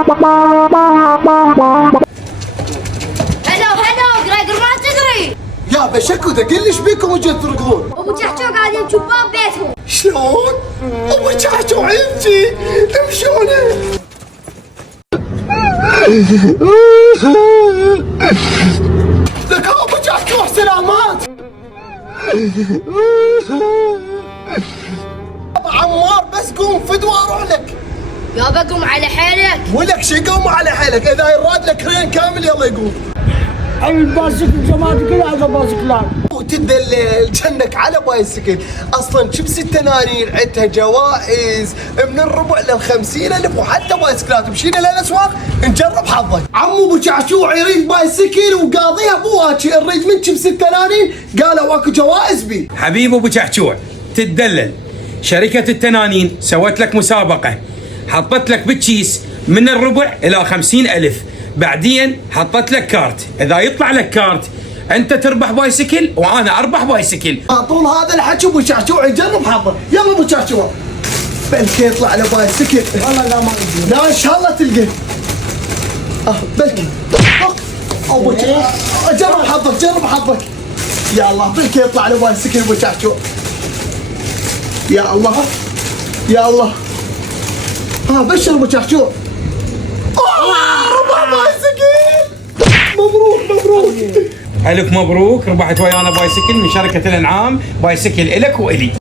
هلو قراقر ما تدري. يا بشكو دقل ايش بيكم وجيت تركضون؟ ابو جعجوع قاعدين شباب بيتهم. شلون؟ ابو جعجوع يمشي امشونه. لك ابو جعجوع سلامات. عمار بس قوم فدوى اروح لك. يا بقوم على حيلك. ولك شي قوم على حيلك، اذا يراد لك رين كامل يلا يقوم. البايسكل جماعتي كلها على بايسكلات. وتدلل جنك على بايسكل، اصلا شبس التنانين عندها جوائز من الربع لل50,000 وحتى بايسكلات. مشينا للاسواق نجرب حظك. عمو ابو جعجوع يريد بايسكل وقاضيها بواجي، نريد من شبس التنانين قالوا اكو جوائز بي. حبيب ابو جعجوع تدلل، شركة التنانين سوت لك مسابقة، حطت لك بالكيس من الربع إلى 50,000، بعدين حطت لك كارت، إذا يطلع لك كارت أنت تربح بايسكل وأنا أربح بايسكل. طول هذا الحكي ابو جعجوع يجرب حظه. يلا ابو جعجوع بلكي يطلع له بايسكل. والله لا ما ادري. لا ان شاء الله تلقى. بلكي ابو جعجوع جرب حظك جرب حظك. يا الله بلكي يطلع له بايسكل ابو جعجوع. يا الله يا الله. بشر ابو جعجوع. ربح بايسكل. مبروك مبروك. ألف مبروك، ربحت ويانا بايسكل من شركة الأنعام، بايسكل إلك وإلي.